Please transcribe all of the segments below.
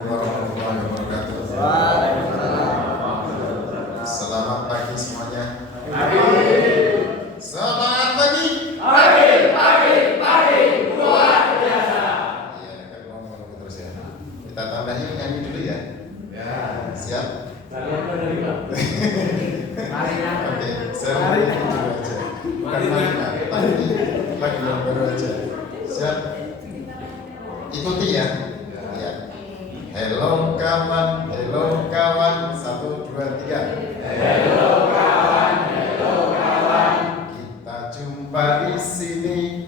Warahmatullahi wabarakatuh. Selamat pagi semuanya. Selamat pagi. Pagi, luar biasa. Ya, kan ngomong terus ya. Kita tambahin nyanyi dulu ya. Ya. Siap? Oke, saya dulu aja. Bukan pagi yang baru aja. Siap? Ikuti ya. Hello kawan, 1, 2, 3. Hello kawan, kita jumpa di sini.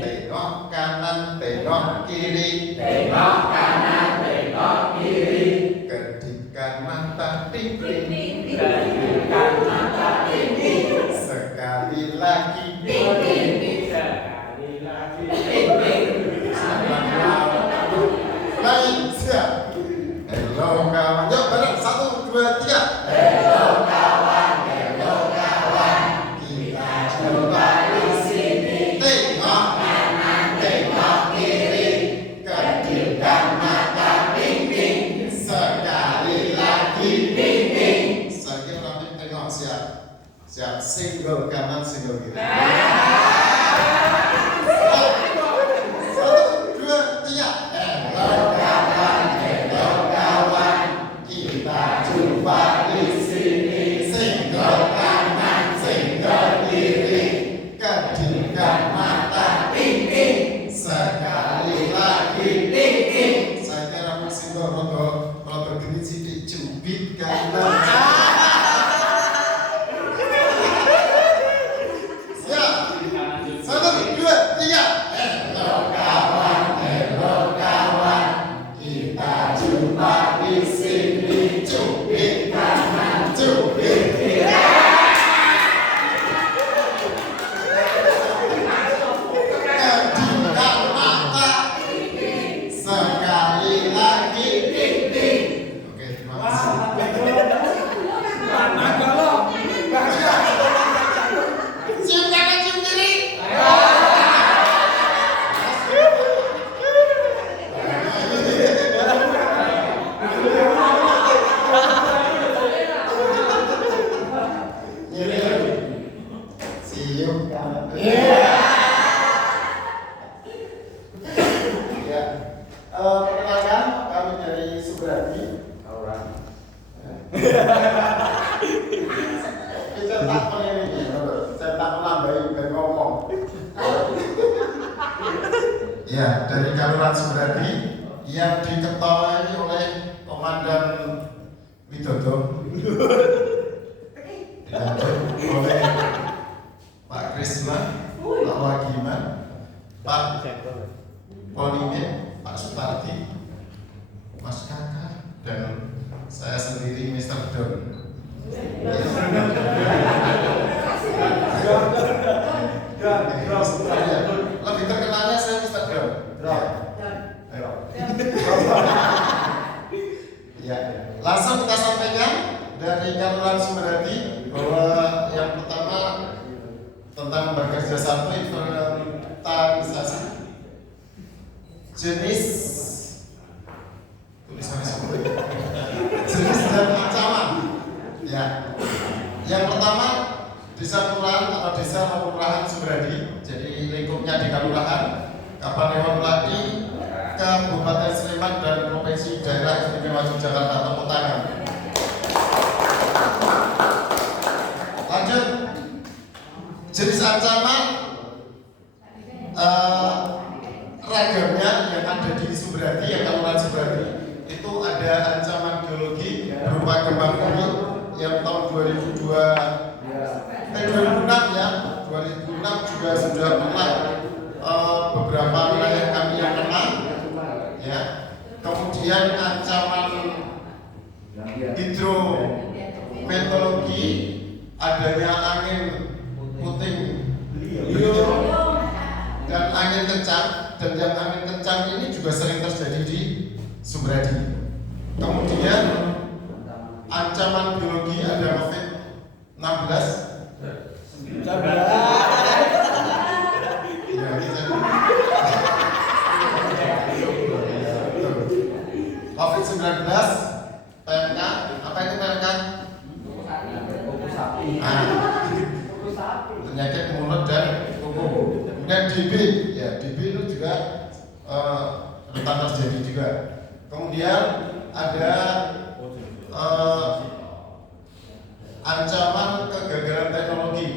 Tengok kanan, tengok kiri. Kedipkan mata ting-ting. Sekali lagi. Lain siap. Hello kawan, yuk bareng 1, 2, 3. Hello kawan, kita jumpa di sini. Tengok kanan, tengok kiri. Kedipkan mata ting-ting. Sekali lagi ting-ting. Saya kira tengok siap. Siap, single kanan, single kiri. Perkenalkan, kami dari Subradi. Saya tak menambahin dan ngomong. Ya, dari Kelurahan Subradi yang diketuai oleh Komandan Widodo, oleh Pak Krisna, Pak Wagiman, Pak Polimin, Pak Sutardi, Mas Kakak, dan saya sendiri Mr. Don. Lebih terkenalnya saya Mr. Don. Ya, langsung kita sampaikan dari Kelurahan Subradi bahwa yang pertama tentang bekerja sama inventarisasi jenis dan ancaman. Ya, yang pertama desa kelurahan atau desa maupun kelurahan Subradi. Jadi lingkupnya di kelurahan, Kabupaten Melati, Kabupaten Sleman dan Provinsi Daerah Istimewa Yogyakarta. Tepuk tangan. Lanjut, jenis ancaman ragamnya yang ada di Subradi, yang Kelurahan Subradi itu ada ancaman geologi berupa gempa bumi yang tahun 2006 ya, 2006 juga sudah pernah beberapa wilayah kami yang kena ya. Kemudian ancaman hidrometeorologi, adanya angin puting beliung dan angin kencang, dan yang angin kencang ini juga sering terjadi di Subradi. Kemudian ancaman biologi ada COVID-19. Ya, COVID-19 PMK, apa itu PMK? Penyakit mulut dan kuku. Kemudian DB, ya DB itu juga rentan terjadi juga. Kemudian ada ancaman kegagalan teknologi.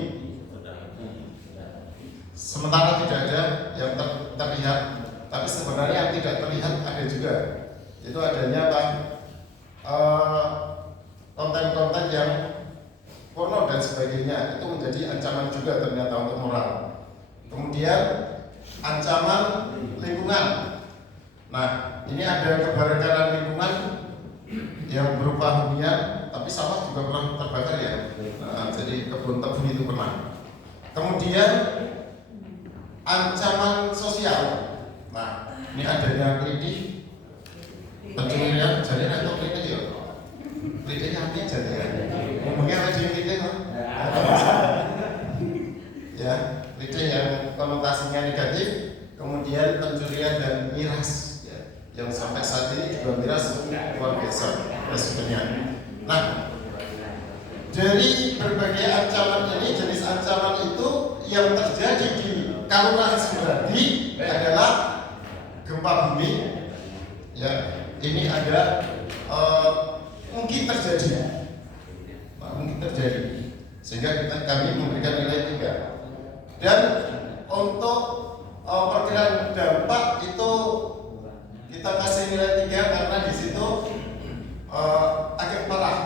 Sementara tidak ada yang terlihat, tapi sebenarnya yang tidak terlihat ada juga. Itu adanya konten-konten yang porno dan sebagainya, itu menjadi ancaman juga ternyata untuk moral. Kemudian ancaman lingkungan. Nah, ini ada kebakaran lingkungan yang berupa hunian, tapi sawah juga pernah terbakar ya. Nah, jadi kebun tebu itu pernah. Kemudian ancaman sosial. Nah, ini adanya kelitih, pencurian, jadi atau kelitih ya. Kelitihnya apa jadi ya? Ngomongnya ada yang kelitih kan? Ya, kelitih yang konotasinya negatif. Kemudian pencurian dan miras, ya, yang sampai saat ini juga miras luar biasa resikonya. Nah, dari berbagai ancaman ini, jenis ancaman itu yang terjadi di Kalurahan Subradi adalah gempa bumi. Ya, ini ada mungkin terjadi, sehingga kami memberikan nilai 3. Dan untuk perkiraan dampak itu kita kasih nilai 3 karena di situ agak parah.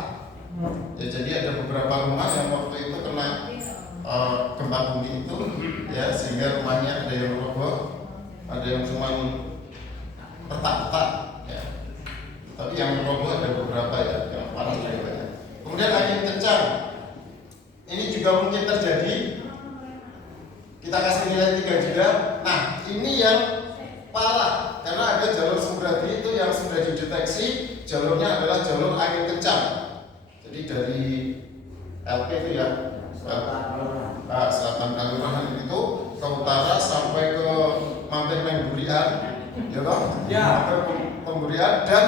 Ya, jadi ada beberapa rumah yang waktu itu kena gempa bumi itu, ya, sehingga rumahnya ada yang roboh, ada yang cuma retak-retak, ya. Tapi yang roboh ada beberapa ya, yang parah juga banyak. Kemudian angin kencang, ini juga mungkin terjadi. Kita kasih nilai 3 juga. Nah, ini yang parah karena ada jalur Subradi itu yang sudah dideteksi jalurnya adalah jalur angin kencang. Jadi dari LP itu ya, selatan Kalurahan itu ke utara sampai ke Mampir Menggurian, ya toh? Ya. Mampir Penggurian dan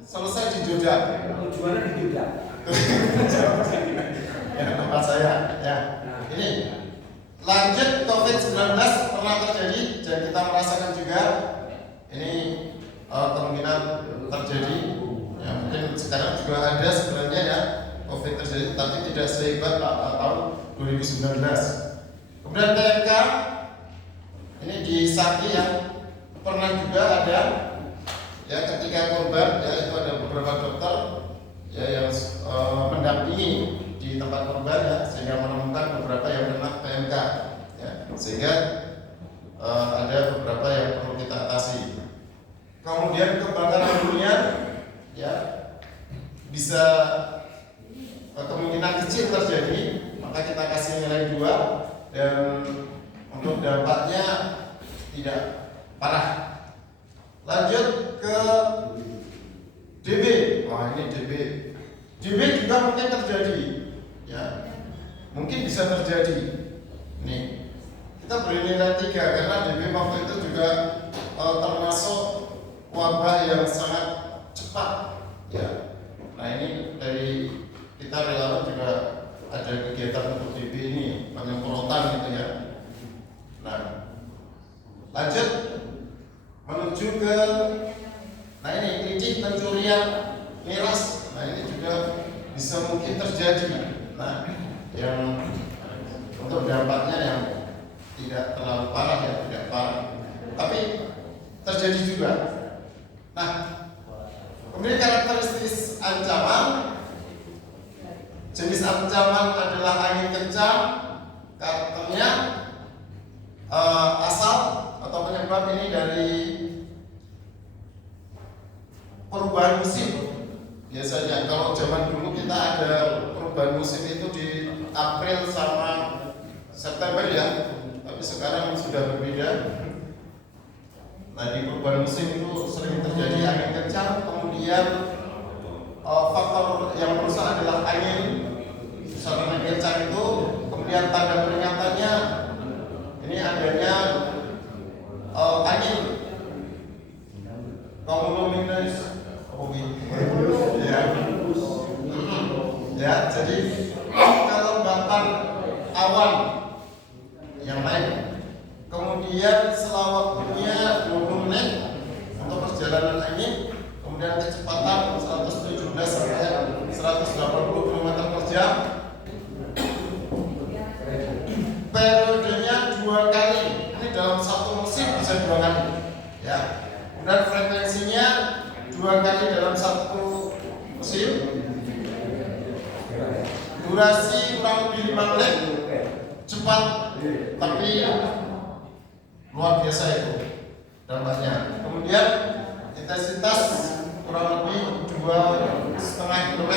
selesai di Jogja. Tujuannya di Jogja. Ya, tempat saya. Ya. Ini lanjut COVID-19 pernah terjadi dan kita merasakan juga. Ini kemungkinan terjadi. Ya, mungkin sekarang juga ada sebenarnya ya COVID terjadi, tapi tidak sehebat tahun 2019. Kemudian PMK ini di Saki yang pernah juga ada ya ketika korban, ya itu ada beberapa dokter ya yang mendampingi di tempat korban ya, sehingga menemukan beberapa yang kena PMK ya, sehingga ada beberapa yang perlu kita atasi. Kemudian kebakaran hunian ya bisa kemungkinan kecil terjadi, maka kita kasih nilai 2 dan untuk dampaknya tidak parah. Lanjut ke DB. Wah, ini DB. DB juga mungkin terjadi. Ya, mungkin bisa terjadi. Nih, kita beri nilai 3 karena DB waktu itu juga termasuk wabah yang sangat cepat. Ya, nah ini dari kita relawan juga ada kegiatan untuk DB ini, penyemprotan gitu ya. Nah, lanjut menuju ke, nah ini kelitih, pencurian miras. Nah ini juga bisa mungkin terjadi. Nah, yang untuk dampaknya yang tidak terlalu parah ya, tidak parah, tapi terjadi juga. Nah, kemudian karakteristik ancaman. Jenis ancaman adalah angin kencang, karakternya asal atau penyebab ini dari perubahan musim. Biasanya kalau zaman dulu kita ada perubahan musim itu di April sama September ya, tapi sekarang sudah berbeda. Nah, di perubahan musim itu sering terjadi angin kencang, kemudian faktor yang merusak adalah angin. Angin kencang itu, kemudian tanda peringatannya ini adanya angin cumulonimbus Jokowi. Ya. Ya, jadi kelembapan awan yang naik, kemudian setelah waktunya 20 menit untuk perjalanan angin, kemudian kecepatan 117 sampai 180 km per jam, periodenya 2 kali, ini dalam satu musim bisa 2 kali, ya. Kemudian frekuensinya 2 kali dalam satu musim, durasi kurang lebih 5 menit, cepat tapi luar biasa itu dampaknya. Kemudian intensitas kurang lebih 2,5 km.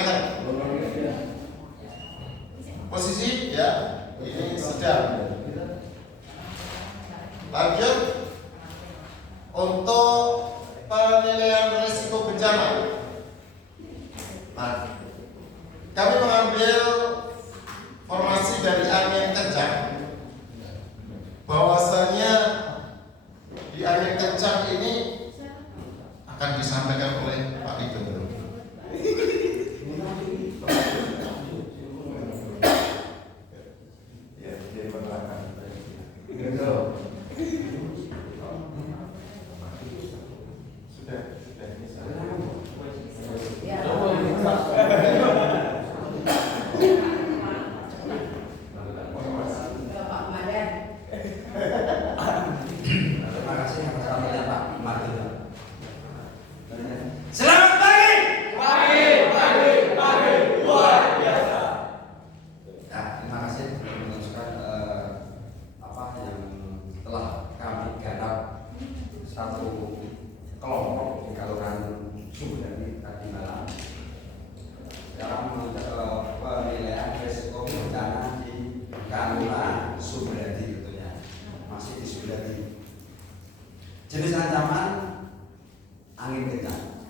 Posisi ya ini sedang. Lanjut untuk penilaian risiko bencana. Nah, kami mengambil informasi dari angin kencang, bahwasanya di angin kencang ini akan disampaikan oleh Pak Ibu. Jenis ancaman angin kencang,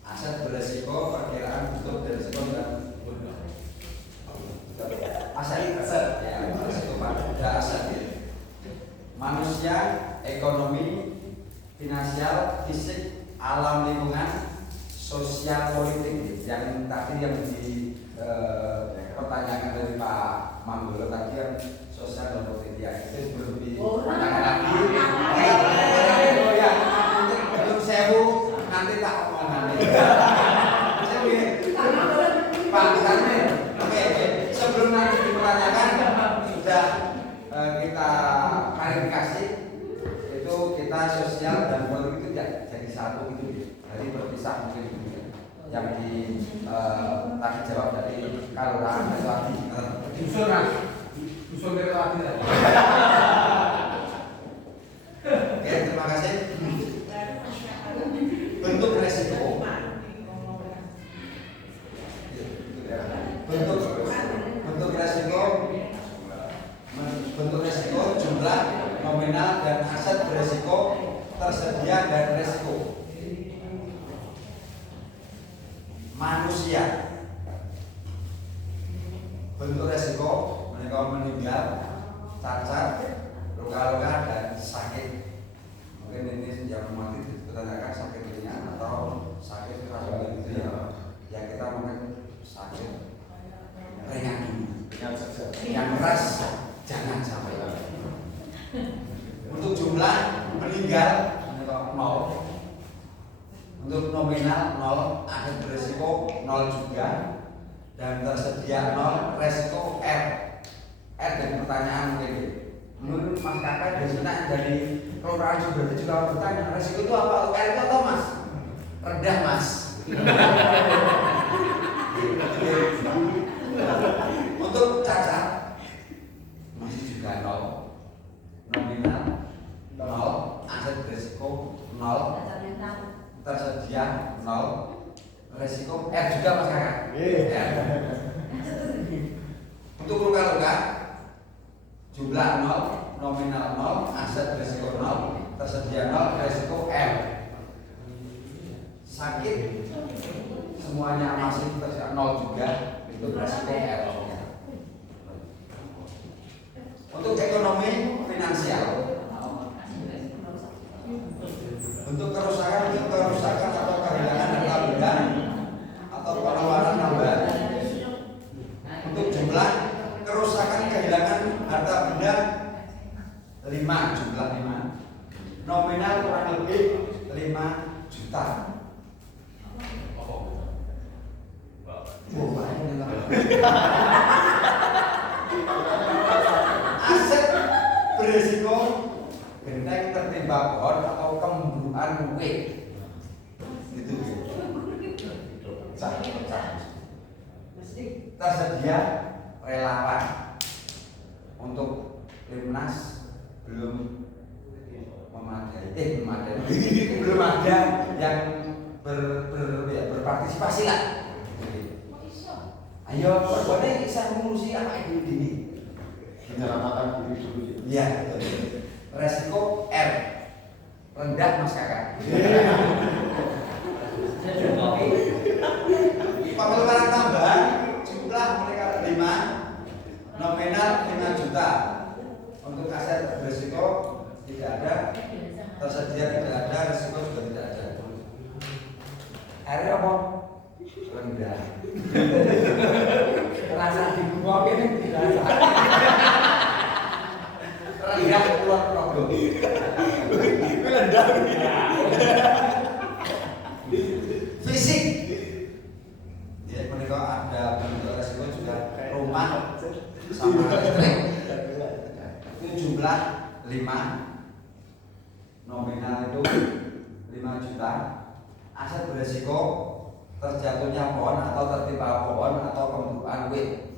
aset beresiko, perkiraan bentuk beresiko dan aset ya, beresiko pada aset ya. Manusia, ekonomi, finansial, fisik, alam lingkungan, sosial, politik. Yang tadi yang pertanyaan dari Pak Manggolo tadi yang sosial dan politik ya, itu belum ditanyakan lagi. Ya, belum sewu nanti tak omong nanti. Pak Sarmin, oke. Sebelum nanti dipertanyakan sudah kita klarifikasi itu kita sosial dan politik itu jadi satu gitu ya. Jadi berpisah mungkin yang di tadi jawab dari Kalurahan itu tadi. Usul kan? Usul dari tadi. Oke, terima kasih. Bentuk resiko. Bentuk resiko jumlah nominal dan aset beresiko tersedia dan resiko. Manusia, bentuk resiko mereka meninggal, cacat, luka-luka dan sakit. Mungkin ini yang mati ditanyakan sakit ringan atau sakit keras gitu ya. Ya kita mungkin sakit ringan dulu. Yang keras jangan sampai. Untuk jumlah meninggal 0. Untuk nominal 0, aset beresiko 0 juga, dan tersedia 0, resiko R. R dari pertanyaan mungkin. Menurut Mas Kakak dari sana dari Kelurahan Subradi juga bertanya, resiko itu apa? R itu apa Mas? Rendah Mas. Untuk cacat masih juga 0, nominal 0, aset beresiko 0, tersedia 0, resiko R juga Mas Kakak. R. Untuk luka-luka jumlah 0, nominal 0, aset beresiko 0, tersedia 0, resiko R. Sakit semuanya masih tersedia 0 juga, itu resiko R. Untuk ekonomi finansial, untuk kerusakan nominal kurang lebih 5 juta. Aset berisiko genteng tertimpa pohon atau kembuhan wit. Itu tersedia relawan untuk Limnas belum memadai, belum ada yang berpartisipasi lah. Ayo, pokoknya bisa mengurusi apa ini? Penyelamatan diri dulu. Iya, resiko R rendah mas kakak. Pengeluaran tambahan jumlah mereka 5, nominal 5 juta. Untuk aset berisiko tidak ada, tersedia tidak ada, risiko juga tidak ada. R apa? Rendah. Rasa dibuang ini tidak ada. Rendah keluar produk. Itu rendah. Fisik. Ya, mereka ada bentuk resiko juga rumah sama listrik. Itu jumlah 5, nominal itu 5 juta. Aset beresiko terjatuhnya pohon atau tertimpa pohon atau kembuhan wit.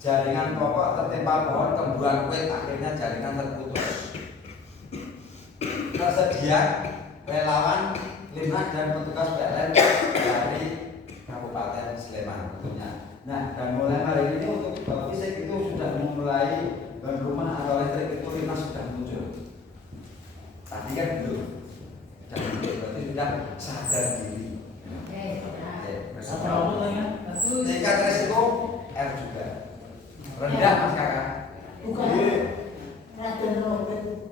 Jaringan pokok tertimpa pohon, kembuhan wit, akhirnya jaringan terputus. Tersedia relawan Limnas dan petugas PLN dari Kabupaten Sleman tentunya. Nah, dan mulai hari ini untuk fisik itu sudah memulai ban rumah atau listrik itu Limnas sudah muncul. Tadi kan belum. Dan berarti sudah sadar diri. Tingkat resiko R juga rendah mas kakak. Bukan. Raden Robert.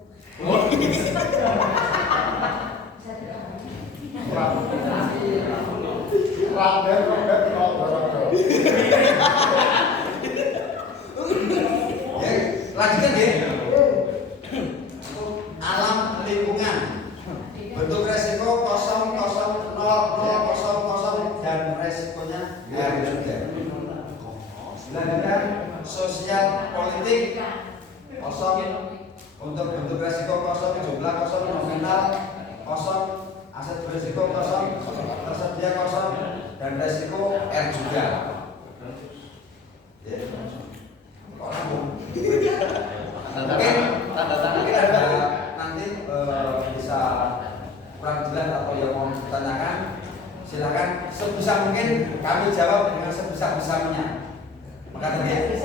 Lanjutkan ya. Alam lingkungan. Bentuk resiko 0,0000 dan resikonya R juga. Selanjutnya sosial politik 0. Untuk bentuk resiko 0, jumlah 0, nominal 0, aset berisiko 0, tersedia 0, dan resiko R juga. Ya. Kok lambung? Mungkin ada nanti bisa kurang jelas atau yang mau ditanyakan, silakan sebisa mungkin kami jawab dengan sebisa-bisanya. Maka tadi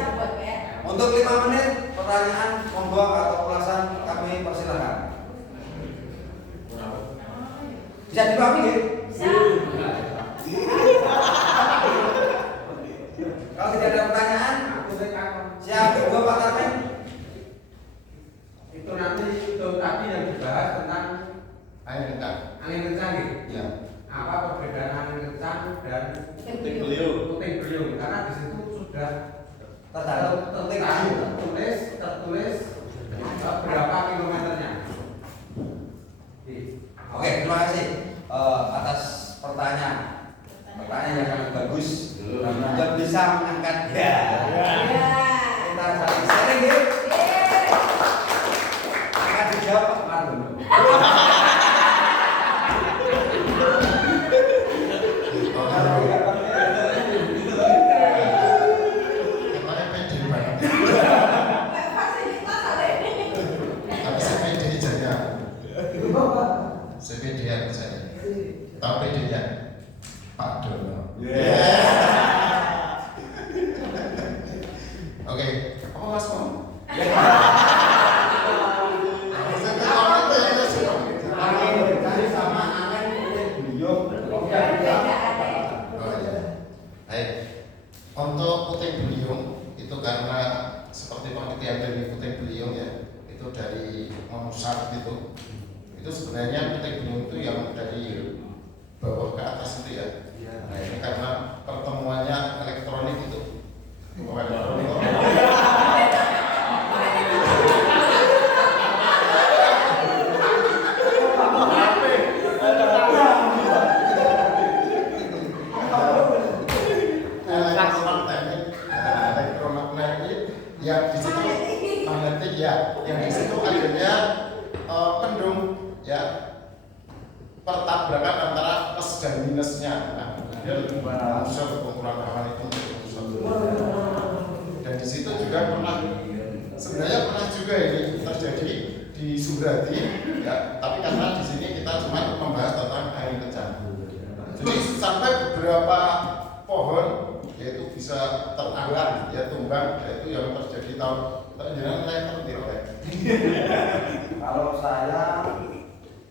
untuk 5 menit pertanyaan, monggo atau ulasan kami persilakan. Bisa dipahami ya? Kalau tidak ada pertanyaan, siap dulu Pak Tarmin. Itu nanti itu tadi yang dibahas tentang Angin kencang. angin kencang gitu. Ya. Apa perbedaan angin kencang dan Puting beliung. puting beliung? Karena di situ sudah tertulis berapa kilometernya. Oke, terima kasih atas pertanyaan yang sangat bagus dan bisa mengangkat ya. Kita saling sharing ya. Akan dijawab Pak Mardono. CPD saya. Tahu PD-nya? Pak Dono. Oke, apa Mas mau? Sama angin puting beliung. Baik. Untuk puting beliung itu karena seperti pengertian dari puting beliung ya, itu dari memusat gitu. Itu sebenarnya puting beliung itu yang dari bawah ke atas itu ya. Nah ini karena pertemuannya elektronik itu. dia lebih mengusul pengukuran awan itu untuk mengusul. Dan di situ juga sebenarnya pernah juga ini terjadi di Subradi, ya. Tapi karena di sini kita cuma membahas tentang angin kencang. Jadi sampai beberapa pohon yaitu bisa terangkat, ya tumbang, yaitu yang terjadi tahun Kalau saya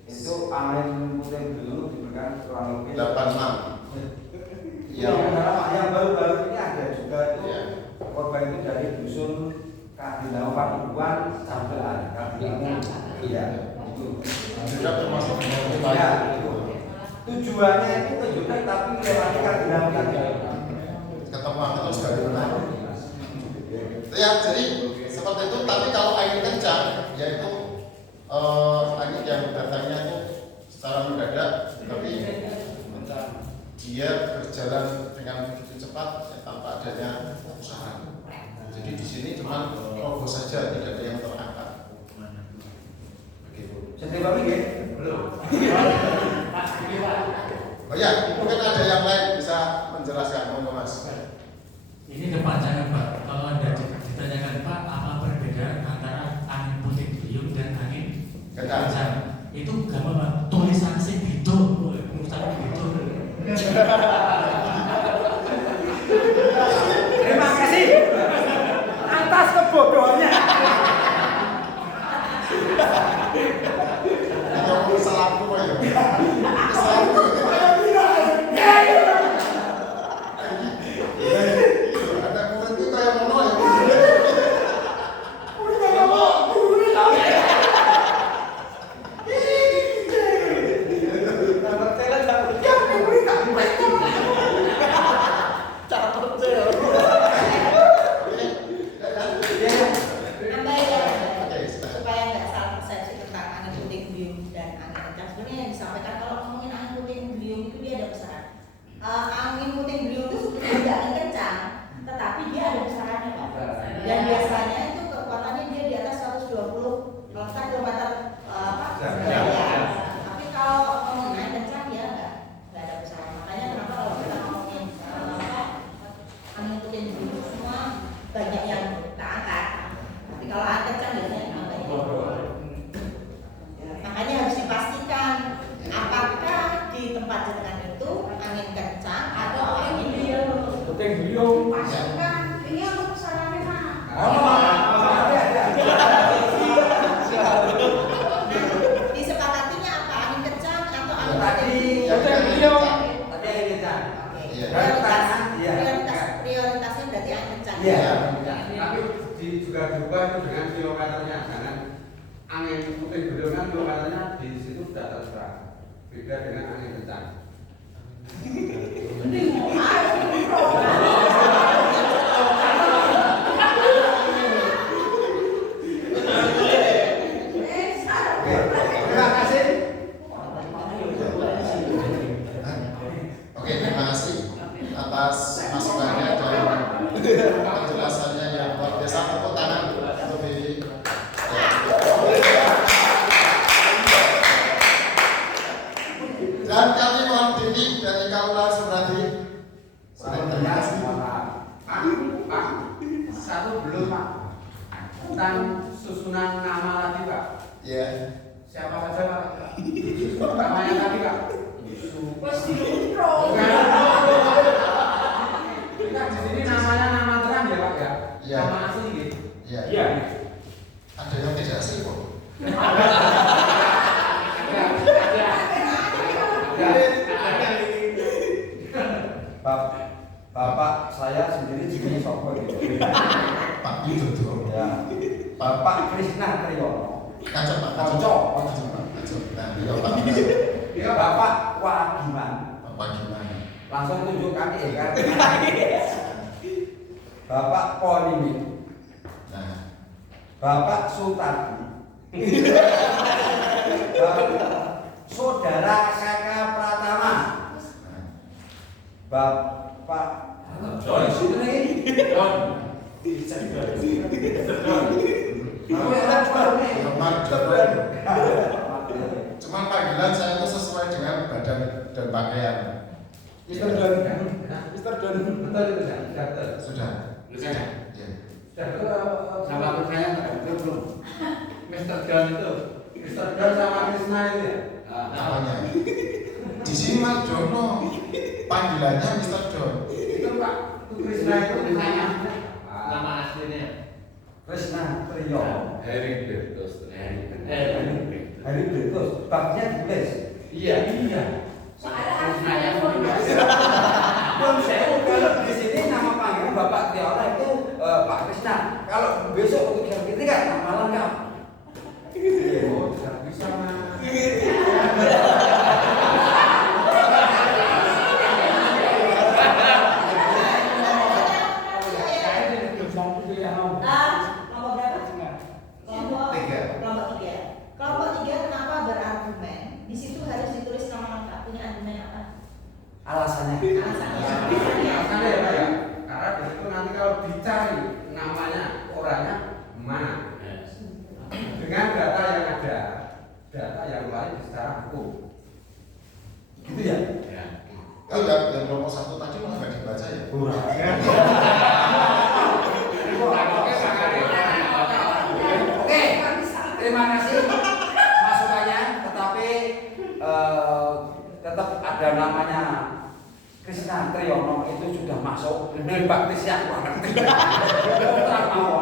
itu angin puting beliung diberikan kurang lebih 86. Yang baru-baru ini ada juga itu Ya. korban itu dari dusun Kardinal Paduan Cambelan. Iya, itu. Juga termasuk Ya, itu. Tujuannya itu tunjukkan tapi melewati Kardinal ketemu terus dari mana? Ya, jadi seperti itu. Tapi kalau angin kencang, yaitu angin yang datangnya itu secara mendadak, tapi dia berjalan dengan begitu cepat ya, tanpa adanya usaha. Jadi di sini cuma roboh saja, tidak ada yang terangkat. Begitu. Sedih banget ya? Belum. Oh ya, mungkin ada yang lain bisa menjelaskan, monggo Mas. Ini kepanjangan Pak. Kalau Anda ditanyakan Pak, apa perbedaan antara angin puting beliung dan angin kencang? Itu gambar Pak. Tulisan sing beda, urusan beda. Terima kasih atas kebodohannya. Atau salahku ya? Salahku. Ada murid itu kayak mono ya? Supaya nggak salah persepsi tentang angin puting beliung dan angin kencang. Sebenarnya yang disampaikan kalau ngomongin angin puting beliung itu dia ada besaran. Angin puting beliung itu sebenarnya tidak angin kencang, tetapi dia ada besarannya Pak. Dan biasanya itu kekuatannya dia di atas 120 kilometer ya. Tapi kalau ngomongin angin kencang ya nggak ada besaran. Makanya kenapa kalau kita ngomongin angin puting beliung semua banyak yang keangkat. Tapi kalau angin kencang biasanya makanya harus dipastikan apakah di tempat jenengan itu angin kencang atau angin beliung. Pastikan ini untuk besarannya Pak. Disepakatinya apa angin kencang atau angin beliung? Tadi yang kencang. Iya. Prioritasnya berarti angin kencang. Iya. Tapi juga diubah itu dengan kilometernya, jangan angin puting beliung kan kilometernya di situ sudah terserah. Beda dengan angin kencang. Terima kasih. Oke, terima kasih atas masukannya dan penjelasannya yang luar biasa. Tepuk tangan untuk Vivi. Dan kami mohon Vivi dari Kaulah Subradi. Terima kasih. Pak, satu belum Pak. Tentang susunan nama lagi Pak. Ya. Siapa saja Pak? Namanya tadi Pak. Kita di sini namanya nama terang ya Pak ya. Iya. Nama asli gitu. Iya. Ada yang tidak asli kok. Bapak saya sendiri jadi sopo gitu. Pak Widodo. Ya. Bapak Krisna Triyono. Kacau Pak. Kacau. Kacau. Nah, iya Pak. Ya Bapak Wagiman. Pak gimana? Langsung tunjukkan kan. Bapak Polimi. Nah, Bapak Sutardi. Bapak Saudara Kaka Pratama. Bapak Cuman panggilan saya itu sesuai dengan badan dan pakaian. Mr. Don. Betul itu ya, sudah betul. Sudah. Sudah. Ya. Sudah betul. Sama pertanyaan sudah betul belum? Mr. John itu, Mr. John sama Krishna itu ya. Namanya. Di sini Mas Jono, panggilannya Mr. John. Itu Pak, itu Krishna itu namanya. Nama aslinya Krishna Priyo. Heri Bertus. Hari berikut, babnya ditulis. Iya. Soalnya Belum saya kalau di sini nama panggilan Bapak Tiara itu Pak Krishna. Kalau besok untuk yang ketiga nama lengkap. Oh, tidak bisa Mas. kelompok berapa? Kelompok Tiga. Kelompok tiga. Kelompok tiga kenapa berargumen? Di situ harus ditulis nama lengkap. Punya argumen apa? Alasannya. Alasannya. Alasannya ya Pak ya, karena di situ nanti kalau dicari namanya orangnya mana dengan data yang ada, data yang lain secara hukum. Gitu ya? Enggak, yang kelompok 1 tadi malah nggak dibaca ya? Oke, terima kasih masukannya, tetapi tetap ada namanya Krishna Triyono itu sudah masuk dengan baptis yang kurang. Terang mau